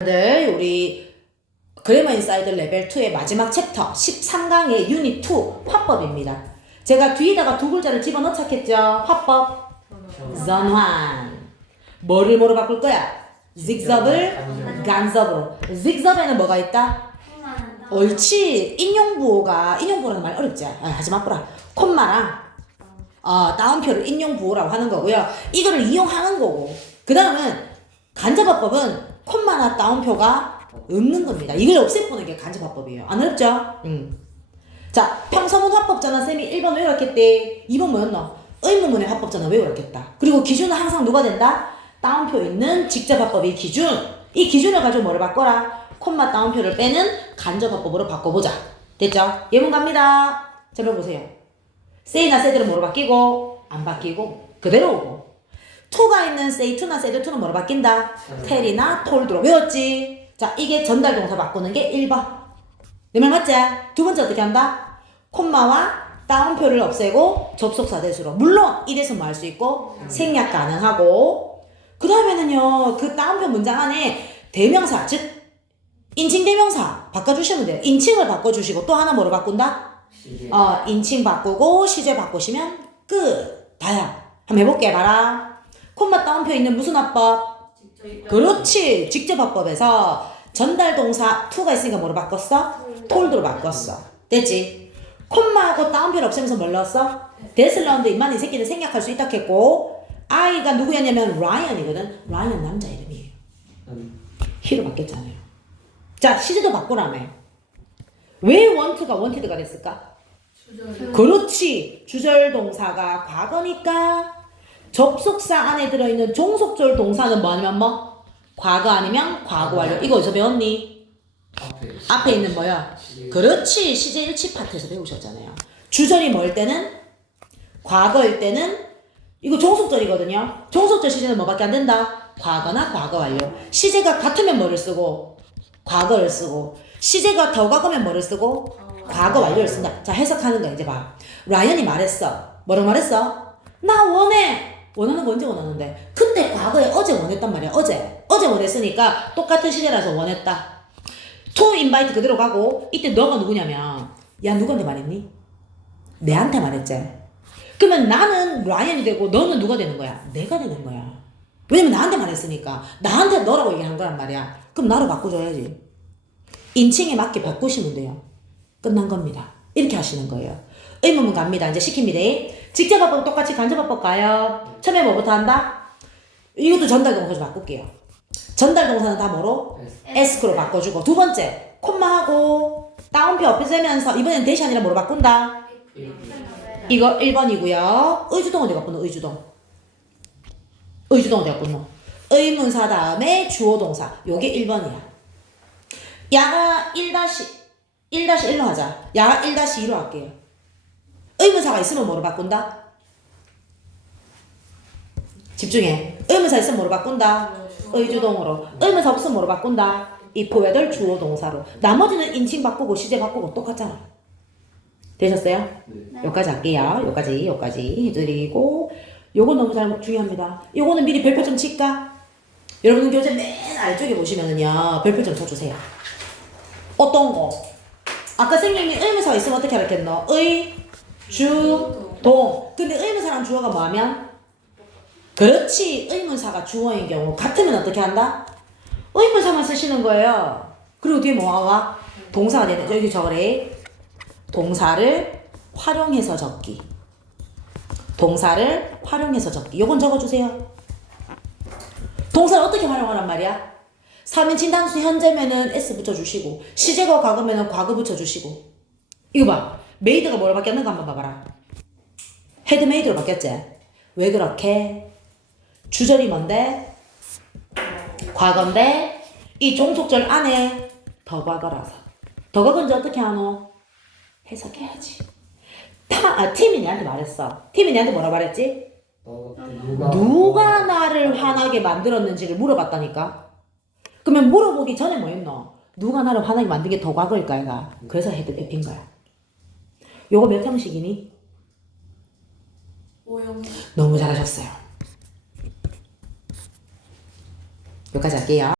들 우리 그래머 인사이드 레벨 2의 마지막 챕터 13강의 유닛 2 화법입니다. 제가 뒤에다가 두 글자를 집어넣자겠죠. 화법 전환. 뭐를 뭐로 바꿀 거야? zigzag을 간섭으로. zigzag에는 뭐가 있다? 옳지. 인용부호가 인용부호라는 말 어렵지? 아, 하지 마보라. 콤마랑 어, 다운표를 인용부호라고 하는 거고요. 이거를 이용하는 거고. 그 다음은 간접화법은 콤마나 다운표가 없는 겁니다. 이걸 없애보는 게 간접화법이에요. 안 어렵죠? 음. 자, 평서문 화법전환 쌤이 1번 외웠겠대. 2번 뭐였노? 의문문의 화법전환 외웠겠다. 그리고 기준은 항상 누가 된다? 다운표 있는 직접화법이 기준. 이 기준을 가지고 뭐를 바꿔라? 콤마 다운표를 빼는 간접화법으로 바꿔보자. 됐죠? 예문 갑니다. 자, 보세요. 세이나 세들은 뭐로 바뀌고 안 바뀌고 그대로 오고 투가 있는 세이 투나 세드 투는 뭐로 바뀐다? 텔이나 톨드로 외웠지? 자 이게 전달 동사 바꾸는 게 1번 내 말 맞지? 두 번째 어떻게 한다? 콤마와 다운표를 없애고 접속사 대수로 물론 이래서 뭐 할 수 있고 생략 가능하고 그 다음에는요 그 다운표 문장 안에 대명사 즉 인칭 대명사 바꿔주시면 돼요 인칭을 바꿔주시고 또 하나 뭐로 바꾼다? 어, 인칭 바꾸고 시제 바꾸시면 끝. 다야. 한번 해볼게 봐라. 다운표 있는 무슨 화법? 그렇지. 직접 화법에서 전달 동사 to가 있으니까 뭐로 바꿨어? told로 바꿨어. 됐지? 콤마하고 다운표를 없애면서 뭘 넣었어? 데스를 넣었는데 이만 이 새끼는 생략할 수 있다 했고 아이가 누구였냐면 라이언이거든. 라이언 남자 이름이에요. 히로 바뀌었잖아요. 자, 시제도 바꾸라며. 왜 원트가 원티드가 됐을까? 그렇지. 주절 동사가 과거니까 접속사 안에 들어있는 종속절 동사는 뭐 아니면 뭐? 과거 아니면 과거 완료. 이거 어디서 배웠니? 앞에 있는 뭐야? 그렇지. 시제 일치 파트에서 배우셨잖아요. 주절이 뭘 때는? 과거일 때는 이거 종속절이거든요. 종속절 시제는 뭐밖에 안 된다? 과거나 과거 완료. 시제가 같으면 뭐를 쓰고? 과거를 쓰고. 시제가 더 과거면 뭐를 쓰고? 과거 완료를 쓴다. 자, 해석하는 거 이제 봐. 라이언이 말했어. 뭐라고 말했어? 나 원해! 원하는 거 언제 원하는데? 그때 과거에 어제 원했단 말이야. 어제. 어제 원했으니까 똑같은 시제라서 원했다. to invite 그대로 가고 이때 너가 누구냐면 야 누구한테 말했니? 내한테 말했지. 그러면 나는 라이언이 되고 너는 누가 되는 거야? 내가 되는 거야. 왜냐면 나한테 말했으니까 나한테 너라고 얘기한 거란 말이야. 그럼 나로 바꿔줘야지. 인칭에 맞게 바꾸시면 돼요. 끝난 겁니다. 이렇게 하시는 거예요. 의문문 갑니다. 이제 시킵니다. 직접화법 똑같이 간접화법 가요. 처음에 뭐부터 한다? 이것도 전달 동사 좀 바꿀게요. 전달 동사는 다 뭐로? 에스크로 바꿔주고 두 번째 콤마하고 다운표 없애면서 이번엔 대시 아니라 뭐로 바꾼다? 이거 1번이고요. 의주동 어디 바꾸노? 의주동. 의주동 어디 바꾸노? 의문사 다음에 주어 동사. 요게 1번이야. 야가 1다시 1-1로 하자. 야가 1-2로 할게요. 의문사가 있으면 뭐로 바꾼다? 집중해. 의문사 있으면 뭐로 바꾼다? 의주동으로. 의문사 없으면 뭐로 바꾼다? 이포웨들 주어 동사로. 나머지는 인칭 바꾸고 시제 바꾸고 똑같잖아. 되셨어요? 여기까지 할게요. 여기까지, 여기까지 해드리고 요거 너무 잘 중요합니다. 요거는 미리 별표 좀 칠까? 여러분 교재 맨 아래쪽에 보시면은요 별표 좀 쳐주세요. 어떤 거? 아까 선생님이 의문사가 있으면 어떻게 하랬겠노? 의, 주, 동. 근데 의문사랑 주어가 뭐하면? 그렇지. 의문사가 주어인 경우 같으면 어떻게 한다? 의문사만 쓰시는 거예요. 그리고 뒤에 뭐가 와? 동사가 되네. 여기 저래. 동사를 활용해서 적기. 동사를 활용해서 적기. 요건 적어주세요. 동사를 어떻게 활용하란 말이야? 3인칭 단수 현재면은 S 붙여주시고 시제가 과거면은 과거 붙여주시고 이거 봐 메이드가 뭐로 바뀌었는가 한번 봐봐라. 헤드메이드로 바뀌었지? 왜 그렇게? 주절이 뭔데? 과거인데? 이 종속절 안에 더 과거라서. 더 과거인지 어떻게 하노? 해석해야지. 타, 아, 팀이 내한테 말했어. 팀이 내한테 뭐라 말했지? 누가 나를 화나게 만들었는지를 물어봤다니까. 그러면 물어보기 전에 뭐 했노? 누가 나를 화나게 만든 게 더 과거일까, 얘가? 그래서 헤드 앱인 거야. 요거 몇 형식이니? 오영 너무 잘하셨어요. 여기까지 할게요.